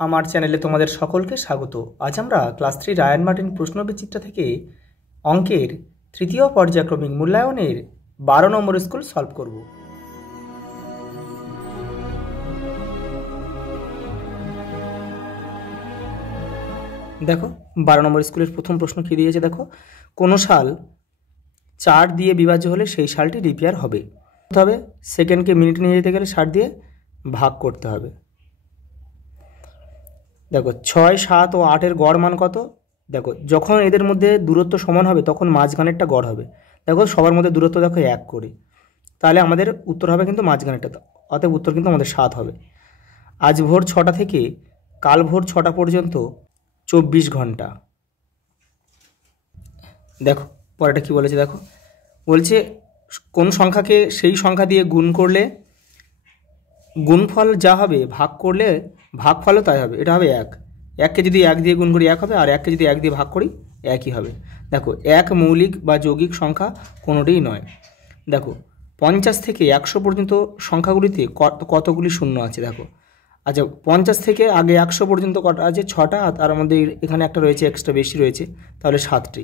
আমার চ্যানেলে তোমাদের সকলকে স্বাগত। আজ আমরা ক্লাস 3 রায়ান মার্টিন প্রশ্নবিচিত্রা থেকে অঙ্কের তৃতীয় পর্যায়ক্রমিক মূল্যায়নের 12 নম্বর স্কুল সলভ করব। দেখো 12 নম্বর স্কুলের প্রথম প্রশ্ন কি দিয়েছে দেখো, কোনো সাল 4 দিয়ে বিভাজ্য হলে সেই সালটি লিপ ইয়ার হবে। তবে সেকেন্ডকে মিনিট নিয়ে যেতে গেলে 60 দিয়ে ভাগ করতে হবে। দেখো 6, 7 ও 8-এর গড় মান কত? দেখো যখন এদের মধ্যে দূরত্ব সমান হবে তখন মাঝখানেরটা গড় হবে। দেখো সবার মধ্যে দূরত্ব দেখো 1 করে, তাহলে আমাদের উত্তর হবে কিন্তু মাঝখানেরটা, অতএব উত্তর কিন্তু আমাদের 7 হবে। আজ ভোর 6টা থেকে কাল ভোর 6টা পর্যন্ত 24 ঘন্টা। দেখো পরেরটা কি বলেছে দেখো, বলছে কোন সংখ্যাকে সেই সংখ্যা দিয়ে গুণ করলে গুণফল যা হবে ভাগ করলে ভাগফলও তাই হবে। এটা হবে 1। 1কে যদি 1 দিয়ে গুণ করি 1 হবে, আর 1কে যদি 1 দিয়ে ভাগ করি 1ই হবে। দেখো 1 মৌলিক বা যৌগিক সংখ্যা কোনোটাই নয়। দেখো 50 থেকে 100 পর্যন্ত সংখ্যাগুলিতে কতগুলি শূন্য আছে দেখো। আচ্ছা 50 থেকে আগে 100 পর্যন্ত কটা আছে? 6টা, আর তার মধ্যে এখানে একটা রয়েছে এক্সট্রা বেশি রয়েছে, তাহলে 7টি।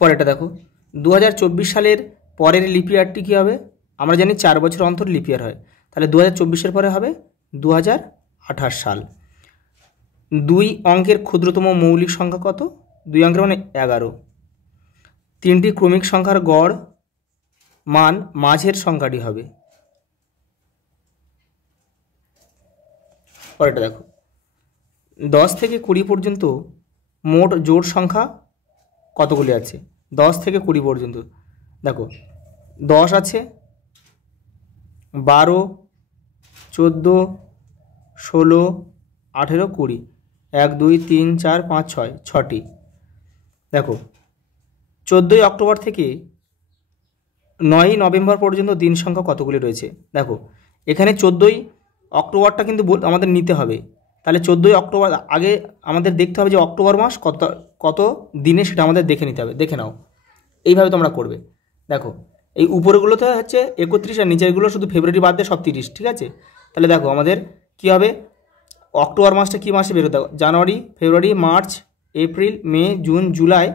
পরেরটা দেখো 2024 সালের পরের লিপ ইয়ারটি কী হবে? আমরা জানি 4 বছর অন্তর লিপ ইয়ার হয়, তাহলে 2024-এর পরে হবে 2028 সাল। 2 অঙ্কের ক্ষুদ্রতম মৌলিক সংখ্যা কত? 2 অঙ্কের মানে 11। 3টি ক্রমিক সংখ্যার গড় মান মাঝের সংখ্যাটি হবে। পরেরটা দেখো 10 থেকে 20 পর্যন্ত মোট জোড় সংখ্যা কতগুলি আছে? 10 থেকে 20 পর্যন্ত দেখো 10 আছে, 12, 14, 16, 18, 20, 1, 2, 3, 4, 5, 6, 6টি। দেখো 14ই অক্টোবর থেকে 9ই নভেম্বর পর্যন্ত দিন সংখ্যা কতগুলি রয়েছে? দেখো এখানে 14ই অক্টোবরটা কিন্তু আমাদের নিতে হবে, তাহলে 14ই অক্টোবর আগে আমাদের দেখতে হবে যে অক্টোবর মাস কত দিনে, সেটা আমাদের দেখে নিতে হবে। দেখে নাও, এইভাবে তোমরা করবে। দেখো এই উপরেগুলোতে হচ্ছে 31 আর নিচেরগুলো শুধু ফেব্রুয়ারি বাদ দিয়ে সব 30, ঠিক আছে? তাহলে দেখো আমাদের কী হবে, অক্টোবর মাসটা কী মাসে বেরোতে হবে? January, February, March, April, May, June, July,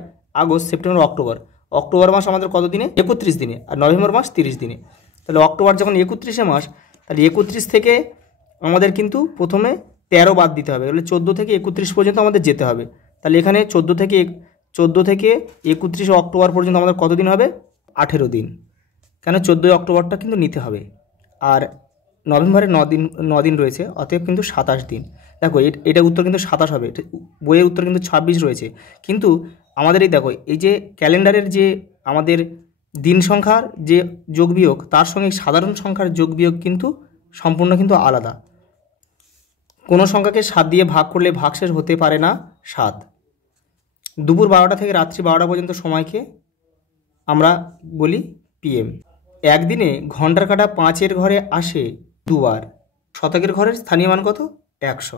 August, September, October. October মাস আমাদের কত দিনে? 31 দিনে, আর নভেম্বর মাস 30 দিনে। তাহলে অক্টোবর যখন 31শে মাস, তাহলে 31 থেকে আমাদের কিন্তু প্রথমে 13 বাদ দিতে হবে, তাহলে 14 থেকে 31 পর্যন্ত আমাদের যেতে হবে। তাহলে এখানে 14 থেকে 31 অক্টোবর পর্যন্ত আমাদের কত দিন হবে? 18 দিন। কেন 14 অক্টোবরটা কিন্তু নিতে হবে, আর নভেম্বরে 9 দিন রয়েছে, অতএব কিন্তু 27 দিন। দেখো এটা উত্তর কিন্তু 27 হবে, বইয়ের উত্তর কিন্তু 26 রয়েছে। কিন্তু আমাদের এই দেখো এই যে ক্যালেন্ডারের যে আমাদের দিন সংখ্যার যে যোগ বিয়োগ, তার সঙ্গে সাধারণ সংখ্যার যোগ বিয়োগ কিন্তু সম্পূর্ণ কিন্তু আলাদা। কোনো সংখ্যাকে 7 দিয়ে ভাগ করলে ভাগশেষ হতে পারে না 7। দুপুর 12টা থেকে রাত্রি 12টা পর্যন্ত সময়কে আমরা বলি PM। একদিনে ঘন্টার কাঁটা 5-এর ঘরে আসে 2 বার। শতকের ঘরের স্থানীয় মান কত? 100।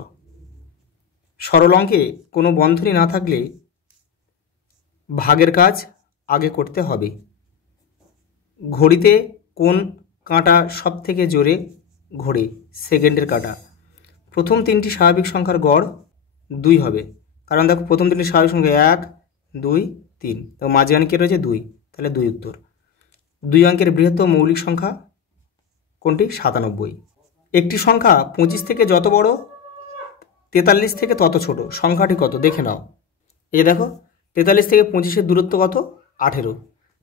সরল অঙ্কে কোনো বন্ধনী না থাকলে ভাগের কাজ আগে করতে হবে। ঘড়িতে কোন কাঁটা সব থেকে জোরে ঘোরে? সেকেন্ডের কাঁটা। প্রথম 3টি স্বাভাবিক সংখ্যার গড় 2 হবে, কারণ দেখো প্রথম 3টি স্বাভাবিক সংখ্যা 1, 2, 3, তো মাঝখানে কে রয়েছে? 2, তাহলে 2 উত্তর। 2 অঙ্কের বৃহত্তম মৌলিক সংখ্যা কোনটি? 97। একটি সংখ্যা 25 থেকে যত বড় 43 থেকে তত ছোট, সংখ্যাটি কত? দেখে নাও। এই যে দেখো 43 থেকে 25-এর দূরত্ব কত? 18।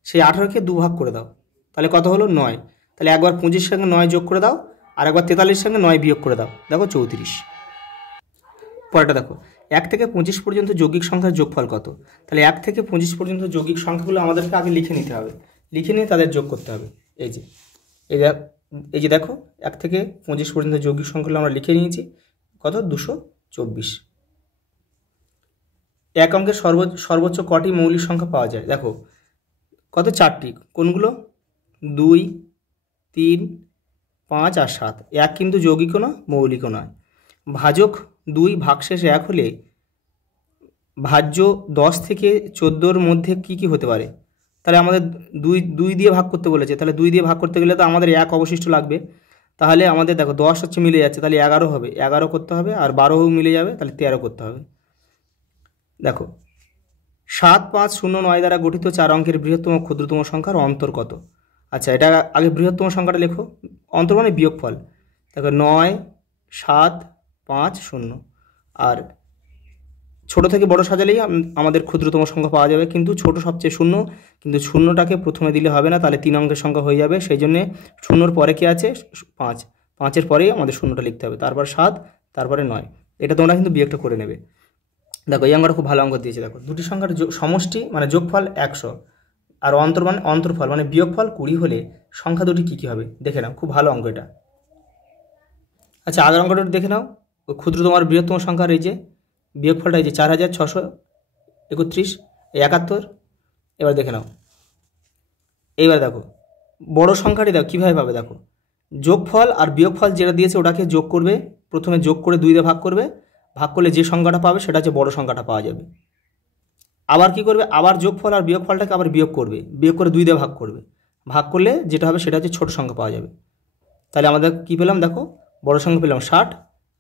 সেই 18কে 2 ভাগ করে দাও, তাহলে কত হলো? 9। তাহলে একবার 25-এর সঙ্গে 9 যোগ করে দাও, আর একবার 43-এর সঙ্গে 9 বিয়োগ করে দাও, দেখো 34। পরেরটা দেখো 1 থেকে 25 পর্যন্ত যৌগিক সংখ্যার যোগফল কত? তাহলে 1 থেকে 25 পর্যন্ত যৌগিক সংখ্যাগুলো আমাদেরকে আগে লিখে নিতে হবে, লিখে নিয়ে তাদের যোগ করতে হবে। এই যে দেখো 1 থেকে 25 পর্যন্ত যৌগিক সংখ্যাগুলো আমরা লিখে নিয়েছি, কত? 224। এক অঙ্কের সর্বোচ্চ কটি মৌলিক সংখ্যা পাওয়া যায়? দেখো কত? 4টি। কোনগুলো? 2, 3, 5 আর 7। 1 কিন্তু যৌগিকও না, মৌলিকও নয়। ভাজক 2 ভাগশেষ 1 হলে ভাজ্য 10 থেকে 14-র মধ্যে কি হতে পারে? তাহলে আমাদের 2 দিয়ে ভাগ করতে বলেছে, তাহলে 2 দিয়ে ভাগ করতে গেলে তো আমাদের 1 অবশিষ্ট লাগবে, তাহলে আমাদের দেখো 10 হচ্ছে মিলে যাচ্ছে, তাহলে 11 হবে, 11 করতে হবে, আর 12 মিলে যাবে, তাহলে 13 করতে হবে। দেখো 7, 5, 0, 9 দ্বারা গঠিত 4 অঙ্কের বৃহত্তম ক্ষুদ্রতম সংখ্যার অন্তর কত? আচ্ছা, এটা আগে বৃহত্তম সংখ্যাটা লেখো। অন্তর মানে বিয়োগফল। দেখো 9, 7, 5, 0। আর ছোট থেকে বড় সাজালেই আমাদের ক্ষুদ্রতম সংখ্যা পাওয়া যাবে, কিন্তু ছোট সবচেয়ে শূন্য, কিন্তু শূন্যটাকে প্রথমে দিলে হবে না, তাহলে 3 অঙ্কের সংখ্যা হয়ে যাবে। সেই জন্যে শূন্যর পরে কি আছে? 5, 5-এর পরেই আমাদের শূন্যটা লিখতে হবে, তারপর 7, তারপরে 9। এটা তোমরা কিন্তু বিয়োগটা করে নেবে। দেখো এই অঙ্কটা খুব ভালো অঙ্ক দিয়েছে। দেখো দুটি সংখ্যার সমষ্টি মানে যোগফল 100, আর অন্তর মানে অন্তরফল মানে বিয়োগফল 20 হলে সংখ্যা দুটি কী কী হবে দেখে নাও। খুব ভালো অঙ্ক এটা। আচ্ছা, আগের অঙ্কটা দেখে নাও। ক্ষুদ্রতম আর বৃহত্তম সংখ্যার এই যে বিয়োগফলটা, এই যে 4631, 71। এবার দেখে নাও। এইবার দেখো বড় সংখ্যাটি দেখো কীভাবে পাবে। দেখো যোগফল আর বিয়োগফল যেটা দিয়েছে ওটাকে যোগ করবে, প্রথমে যোগ করে 2 দিয়ে ভাগ করবে, ভাগ করলে যে সংখ্যাটা পাবে সেটা হচ্ছে বড় সংখ্যাটা পাওয়া যাবে। আবার কি করবে? আবার যোগফল আর বিয়োগফলটাকে আবার বিয়োগ করবে, বিয়োগ করে 2 দিয়ে ভাগ করবে, ভাগ করলে যেটা হবে সেটা হচ্ছে ছোট সংখ্যা পাওয়া যাবে। তাহলে আমাদের কী পেলাম? দেখো বড় সংখ্যা পেলাম 60,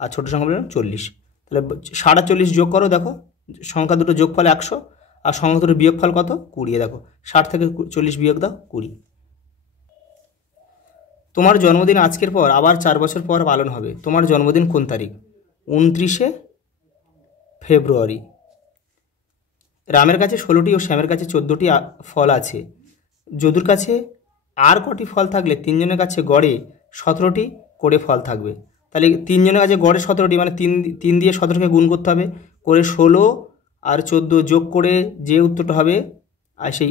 আর ছোট সংখ্যা পেলাম 40। তাহলে 60 আর 40 যোগ করো, দেখো সংখ্যা দুটো যোগফল 100, আর সংখ্যা দুটো বিয়োগফল কত? 20। দেখো 60 থেকে 40 বিয়োগ দাও, 20। তোমার জন্মদিন আজকের পর আবার 4 বছর পর পালন হবে। তোমার জন্মদিন কোন তারিখ? 29শে ফেব্রুয়ারি। রামের কাছে 16টি ও শ্যামের কাছে 14টি ফল আছে। যদুর কাছে আর কটি ফল থাকলে 3 জনের কাছে গড়ে 17টি করে ফল থাকবে। তাহলে 3 জনের কাছে গড়ে 17টি মানে 3 দিয়ে 17কে গুণ করতে হবে, করে 16 আর 14 যোগ করে যে উত্তরটা হবে, আর সেই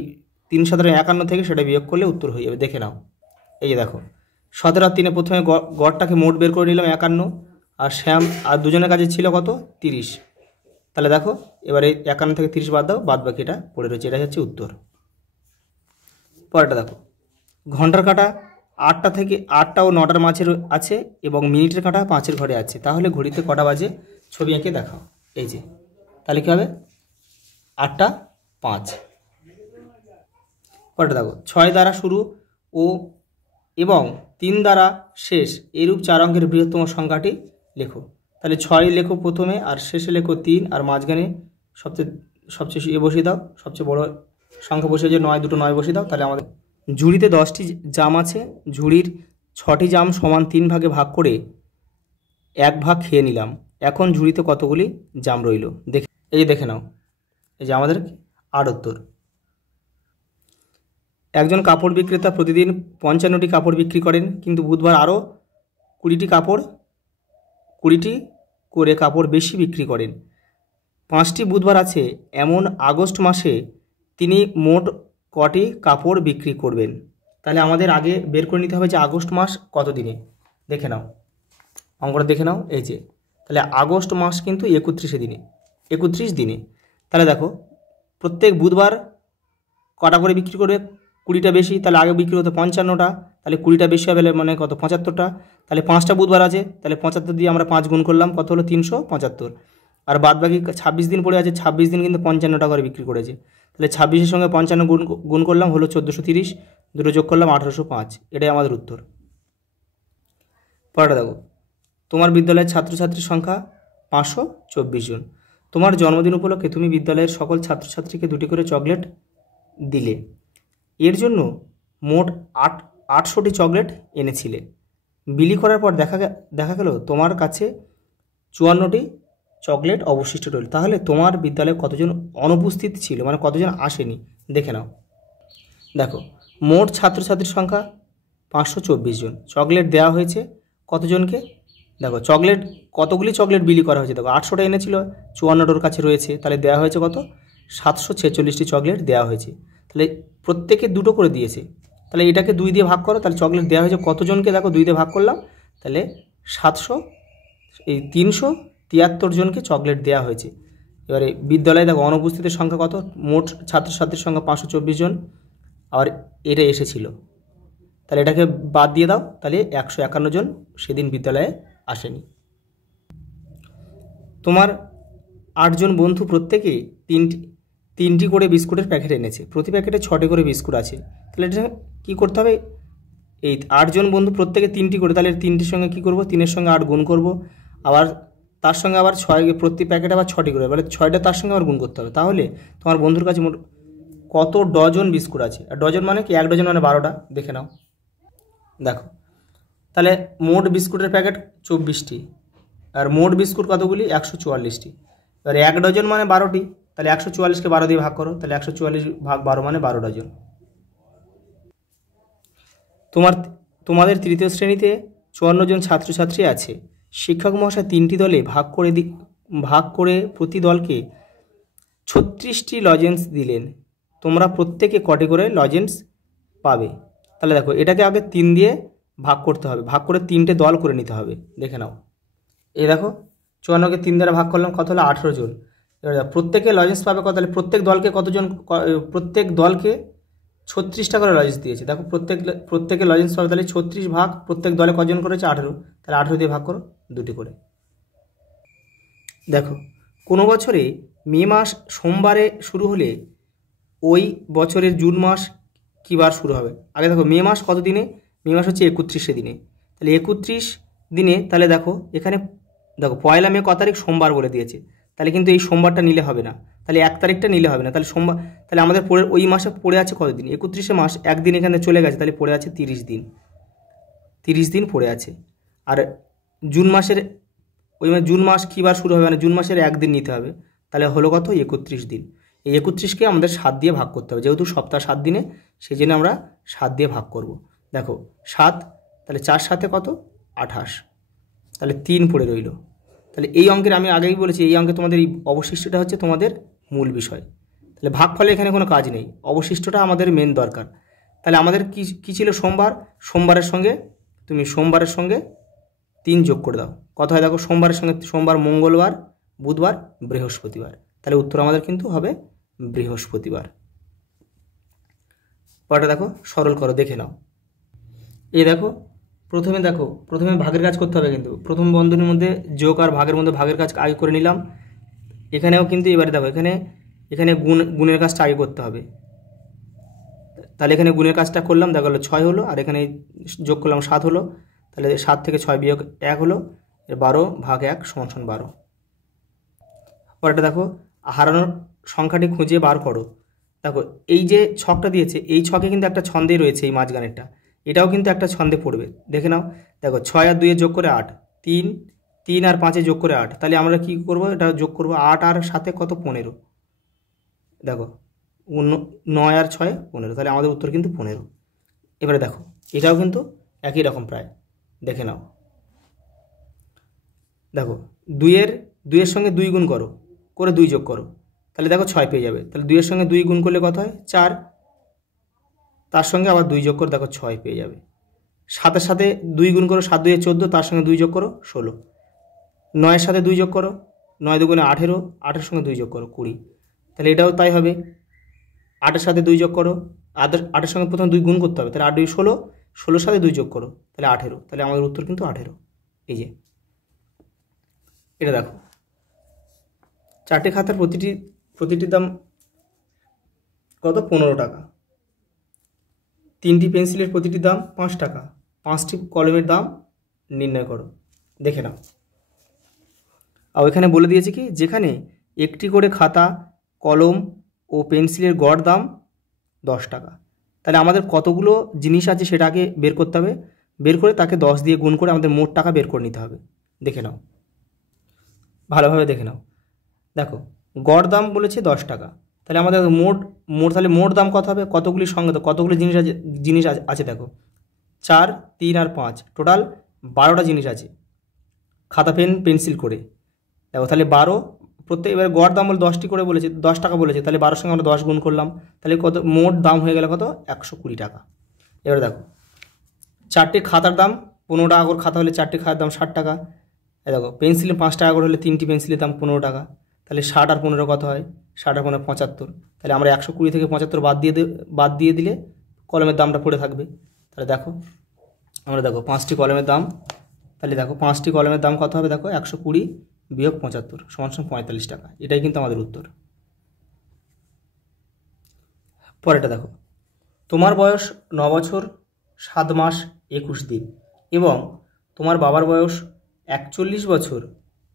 3 × 17 = 51 থেকে সেটা বিয়োগ করলে উত্তর হয়ে যাবে। দেখে নাও। এই যে দেখো 17 আর 3-এ প্রথমে গড়টাকে মোট বের করে নিলাম 51, আর শ্যাম আর দুজনের কাছে ছিল কত? 30। তাহলে দেখো এবারে 51 থেকে 30 বাদ দাও, বাদ বাকিটা পড়ে রয়েছে, এটাই হচ্ছে উত্তর। পরেরটা দেখো, ঘন্টার কাঁটা 8টা থেকে 8টা ও 9টার মাঝে আছে এবং মিনিটের কাঁটা 5-এর ঘরে আছে। তাহলে ঘড়িতে কটা বাজে? ছবি এঁকে দেখাও। এই যে তাহলে কী হবে? 8টা 5। পরেরটা দেখো, 6 দ্বারা শুরু ও এবং 3 দ্বারা শেষ এরূপ 4 অঙ্কের বৃহত্তম সংখ্যাটি লেখো। তাহলে 6 লেখো প্রথমে, আর শেষে লেখো 3, আর মাঝখানে সবচেয়ে বসিয়ে দাও, সবচেয়ে বড় সংখ্যা বসিয়ে যে 9, দুটো 9 বসিয়ে দাও। তাহলে আমাদের ঝুড়িতে 10টি জাম আছে। ঝুড়ির 6টি জাম সমান 3 ভাগে ভাগ করে 1 ভাগ খেয়ে নিলাম। এখন ঝুড়িতে কতগুলি জাম রইল? এই যে দেখে নাও। এই যে আমাদের 8 উত্তর। একজন কাপড় বিক্রেতা প্রতিদিন 55টি কাপড় বিক্রি করেন, কিন্তু বুধবার আরও 20টি করে কাপড় বেশি বিক্রি করেন। 5টি বুধবার আছে এমন আগস্ট মাসে তিনি মোট কটি কাপড় বিক্রি করবেন? তাহলে আমাদের আগে বের করে নিতে হবে যে আগস্ট মাস কত দিনে। দেখে নাও অঙ্কটা, দেখে নাও। এই যে তাহলে আগস্ট মাস কিন্তু 31 দিনে। তাহলে দেখো প্রত্যেক বুধবার কটা করে বিক্রি করবে? 20টা বেশি, তাহলে আগে বিক্রি হতো 55টা, তাহলে 20টা বেশি হবে মানে কত? 75টা। তাহলে 5টা বুধবার আছে, তাহলে 75 দিয়ে আমরা 5 গুণ করলাম, কত হলো? 375। আর বাদ বাকি 26 দিন পড়ে আছে, 26 দিন কিন্তু 55টা করে বিক্রি করেছে। তাহলে 26-এর সঙ্গে 55 গুণ করলাম, হলো 1430, দুটো যোগ করলাম 1805। এটাই আমাদের উত্তর। পরেরটা দেখো, তোমার বিদ্যালয়ের ছাত্রছাত্রীর সংখ্যা 524 জন। তোমার জন্মদিন উপলক্ষে তুমি বিদ্যালয়ের সকল ছাত্রছাত্রীকে 2টি করে চকলেট দিলে। এর জন্য মোট 800টি চকলেট এনেছিলে। বিলি করার পর দেখা গেল তোমার কাছে 54টি চকলেট অবশিষ্ট রইল। তাহলে তোমার বিদ্যালয়ে কতজন অনুপস্থিত ছিল, মানে কতজন আসেনি? দেখে নাও। দেখো মোট ছাত্রছাত্রীর সংখ্যা 524 জন। চকলেট দেওয়া হয়েছে কতজনকে? দেখো কতগুলি চকলেট বিলি করা হয়েছে। দেখো 800টা এনেছিল, 54টার কাছে রয়েছে, তাহলে দেওয়া হয়েছে কত? 746টি চকলেট দেওয়া হয়েছে। তাহলে প্রত্যেকে 2টো করে দিয়েছে, তাহলে এটাকে 2 দিয়ে ভাগ করো। তাহলে চকলেট দেওয়া হয়েছে কতজনকে? দেখো 2 দিয়ে ভাগ করলাম, তাহলে 373 জনকে চকলেট দেওয়া হয়েছে। এবারে বিদ্যালয়ে দেখো অনুপস্থিতের সংখ্যা কত? মোট ছাত্রছাত্রীর সংখ্যা 524 জন, আর এটা এসেছিল, তাহলে এটাকে বাদ দিয়ে দাও, তাহলে 151 জন সেদিন বিদ্যালয়ে আসেনি। তোমার 8 জন বন্ধু প্রত্যেকে 3টি করে বিস্কুটের প্যাকেট এনেছে। প্রতি প্যাকেটে 6টি করে বিস্কুট আছে। তাহলে এটা কী করতে হবে? এই 8 জন বন্ধু প্রত্যেকে 3টি করে, তাহলে 3টির সঙ্গে কী করব, 3-এর সঙ্গে 8 গুণ করব, আবার তার সঙ্গে আবার 6, প্রতি প্যাকেট আবার 6টি করে, এবারে 6টা তার সঙ্গে আবার গুণ করতে হবে। তাহলে তোমার বন্ধুর কাছে মোট কত ডজন বিস্কুট আছে। আর ডজন মানে কি, 1 ডজন মানে 12টা। দেখে নাও, দেখো তাহলে মোট বিস্কুটের প্যাকেট 24টি, আর মোট বিস্কুট কতগুলি, 144টি। এবার 1 ডজন মানে 12টি, তাহলে 144কে 12 দিয়ে ভাগ করো, তাহলে 144 ভাগ 12 মানে 12 ডজন। তোমাদের তৃতীয় শ্রেণীতে 54 জন ছাত্রছাত্রী আছে। শিক্ষক মহাশয় 3টি দলে ভাগ করে প্রতি দলকে 36টি লজেন্স দিলেন। তোমরা প্রত্যেকে কটি করে লজেন্স পাবে। তাহলে দেখো এটাকে আগে 3 দিয়ে ভাগ করতে হবে, ভাগ করে 3টে দল করে নিতে হবে। দেখে নাও, এই দেখো 54কে 3 দ্বারা ভাগ করলাম, কত হলো, 18 জন। এবার প্রত্যেকে লজেন্স পাবে কত, তাহলে প্রত্যেক দলকে কতজন, প্রত্যেক দলকে 36টা করে লজেন্স দিয়েছে। দেখো প্রত্যেকে লজেন্স পাবে, তাহলে 36 ভাগ প্রত্যেক দলে কজন করেছে, 18, তাহলে 18 দিয়ে ভাগ করো, 2টি করে। দেখো কোনো বছরে মে মাস সোমবারে শুরু হলে ওই বছরের জুন মাস কী বার শুরু হবে। আগে দেখো মে মাস কত দিনে, মে মাস হচ্ছে 31শে দিনে, তাহলে 31 দিনে, তাহলে দেখো এখানে দেখো 1 মে ক তারিখ, সোমবার বলে দিয়েছে, তাহলে কিন্তু এই সোমবারটা নিলে হবে না, তাহলে 1 তারিখটা নিলে হবে না, তাহলে সোমবার, তাহলে আমাদের পরে ওই মাসে পড়ে আছে কতদিন, 31শে মাস, একদিন এখানে চলে গেছে, তাহলে পড়ে আছে 30 দিন, 30 দিন পড়ে আছে। আর জুন মাসের জুন মাস কী বার শুরু হবে, মানে জুন মাসের একদিন নিতে হবে, তাহলে হলো কত, 31 দিন। এই 31কে আমাদের 7 দিয়ে ভাগ করতে হবে, যেহেতু সপ্তাহ 7 দিনে, সেই জন্য আমরা 7 দিয়ে ভাগ করব। দেখো 7, তাহলে 4 7 কত, 28, তাহলে 3 পড়ে রইল। তাহলে এই অঙ্কের আমি আগেই বলেছি, এই অঙ্কে তোমাদের এই অবশিষ্টটা হচ্ছে তোমাদের মূল বিষয়। তাহলে ভাগফলে এখানে কোনো কাজ নেই, অবশিষ্টটা আমাদের মেন দরকার। তাহলে আমাদের কী ছিল, সোমবারের সঙ্গে তুমি সোমবারের সঙ্গে 3 যোগ করে দাও, কত হয় দেখো, সোমবারের সঙ্গে সোমবার, মঙ্গলবার, বুধবার, বৃহস্পতিবার, তাহলে উত্তর আমাদের কিন্তু হবে বৃহস্পতিবার। পরেরটা দেখো, সরল করো, দেখে নাও। এই দেখো প্রথমে ভাগের কাজ করতে হবে, কিন্তু প্রথম বন্ধনীর মধ্যে যোগ আর ভাগের মধ্যে ভাগের কাজ আগে করে নিলাম। এখানেও কিন্তু এবারে দেখো এখানে গুণের কাজটা আগে করতে হবে, তাহলে এখানে গুণের কাজটা করলাম, দেখা গেলো 6 হলো, আর এখানে যোগ করলাম 7 হলো, তাহলে 7 থেকে 6 বিয়োগ 1 হলো, 12 ভাগ 1 = 12। পরেরটা দেখো, হারানোর সংখ্যাটি খুঁজে বার করো। দেখো এই যে ছকটা দিয়েছে, এই ছকে কিন্তু একটা ছন্দে রয়েছে, এই মাঝখানেরটা, এটাও কিন্তু একটা ছন্দে পড়বে, দেখে নাও। দেখো 6 আর 2 যোগ করে 8, 3 আর 5 যোগ করে 8, তাহলে আমরা কি করব, এটা যোগ করব, 8 আর 7 কত, 15। দেখো 9 আর 6 15, তাহলে আমাদের উত্তর কিন্তু 15। এবারে দেখো এটাও কিন্তু একই রকম প্রায়, দেখে নাও। দেখো 2 এর সঙ্গে 2 গুণ করে 2 যোগ করো, তাহলে দেখো 6 পেয়ে যাবে। তাহলে 2 এর সঙ্গে 2 গুণ করলে কত হয়, 4, তার সঙ্গে আবার 2 যোগ করো, দেখো 6 পেয়ে যাবে। 7-এর সাথে 2 গুণ করো, 7 2 14, তার সঙ্গে 2 যোগ করো, 16। 9-এর সাথে 2 যোগ করো, 9 2 গুণে 18, 8-এর সঙ্গে 2 যোগ করো, 20। তাহলে এটাও তাই হবে, 8-এর সাথে 2 যোগ করো, 8-এর সঙ্গে প্রথমে 2 গুণ করতে হবে, তাহলে 8 2 16, 16-এর সাথে 2 যোগ করো, তাহলে 18, তাহলে আমাদের উত্তর কিন্তু 18। এই যে এটা দেখো, 4টে খাতার প্রতিটির দাম কত, 15 টাকা। 3টি পেন্সিলের প্রতিটির দাম 5 টাকা। 5টি কলমের দাম নির্ণয় করো, দেখে নাও। আর ওইখানে বলে দিয়েছে কি, যেখানে একটি করে খাতা, কলম ও পেন্সিলের গড় দাম 10 টাকা। তাহলে আমাদের কতগুলো জিনিস আছে সেটা আগে বের করতে হবে, বের করে তাকে 10 দিয়ে গুণ করে আমাদের মোট টাকা বের করে নিতে হবে। দেখে নাও, ভালোভাবে দেখে নাও। দেখো গড় দাম বলেছে 10 টাকা, তাহলে আমাদের তাহলে মোট দাম কত হবে, কতগুলি সঙ্গে কতগুলি জিনিস আছে দেখো, 4 3 আর 5, টোটাল 12টা জিনিস আছে, খাতা পেন পেন্সিল করে। দেখো তাহলে 12 প্রত্যেক, এবার গড় দাম বলে 10টি করে বলেছে, 10 টাকা বলেছে, তাহলে 12-র সঙ্গে আমরা 10 গুণ করলাম, তাহলে কত, মোট দাম হয়ে গেল কত, 120 টাকা। এবার দেখো 4টি খাতার দাম 15 টাকা করে খাতা হলে 4টি খাতার দাম 60 টাকা। দেখো পেন্সিলে 5 টাকা করে হলে 3টি পেন্সিলের দাম 15 টাকা। তাহলে 60 আর 15 কত হয়, 60 আর 15 75। তাহলে আমরা 120 থেকে 75 বাদ দিয়ে দিলে কলমের দামটা পড়ে থাকবে। তাহলে দেখো আমরা দেখো 5টি কলমের দাম, তাহলে দেখো 5টি কলমের দাম কত হবে, দেখো 120 বিয়োগ 75 = 45 টাকা। এটাই কিন্তু আমাদের উত্তর। পরেরটা দেখো, তোমার বয়স 9 বছর, 7 মাস 21 দিন এবং তোমার বাবার বয়স 41 বছর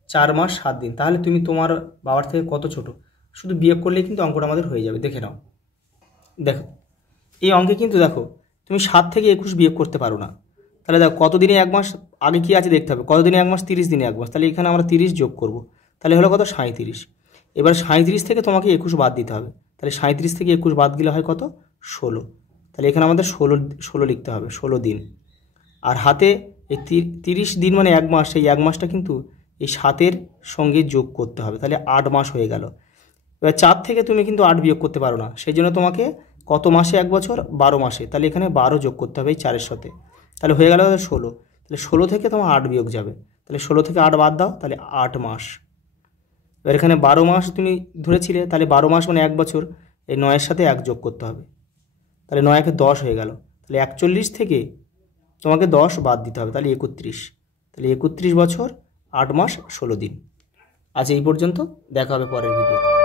4 মাস 7 দিন, তাহলে তুমি তোমার বাবার থেকে কত ছোট? শুধু বিয়োগ করলেই কিন্তু অঙ্কটা আমাদের হয়ে যাবে। দেখে নাও, দেখো এই অঙ্কে কিন্তু দেখো তুমি 7 থেকে 21 বিয়োগ করতে পারো না। তাহলে দেখো কত দিনে 1 মাস, আগে কি আছে দেখতে হবে, কত দিনে 1 মাস, 30 দিনে 1 মাস, তাহলে এখানে আমরা 30 যোগ করব, তাহলে হলো কত 37। এবার 37 থেকে তোমাকে 21 বাদ দিতে হবে, তাহলে 37 থেকে 21 বাদ দিলে হয় কত 16, তাহলে এখানে আমাদের 16 লিখতে হবে, 16 দিন। আর হাতে এই 30 দিন মানে 1 মাস, সেই 1 মাসটা কিন্তু এই 7-এর সঙ্গে যোগ করতে হবে, তাহলে 8 মাস হয়ে গেল। এবার 4 থেকে তুমি কিন্তু 8 বিয়োগ করতে পারো না, সেই জন্য তোমাকে কত মাসে 1 বছর, 12 মাসে, তাহলে এখানে 12 যোগ করতে হবে এই 4-এর সাথে, তাহলে হয়ে গেল 16। তাহলে 16 থেকে তোমার 8 বিয়োগ যাবে, তাহলে 16 থেকে 8 বাদ দাও, তাহলে 8 মাস। এবার এখানে 12 মাস তুমি ধরেছিলে, তাহলে 12 মাস মানে 1 বছর, এই 9-এর সাথে 1 যোগ করতে হবে, তাহলে 9 একে 10 হয়ে গেল, তাহলে 41 থেকে তোমাকে 10 বাদ দিতে হবে, তাহলে 31, তাহলে 31 বছর 8 মাস 16 দিন। আজ এই পর্যন্ত, দেখা হবে পরের ভিডিও।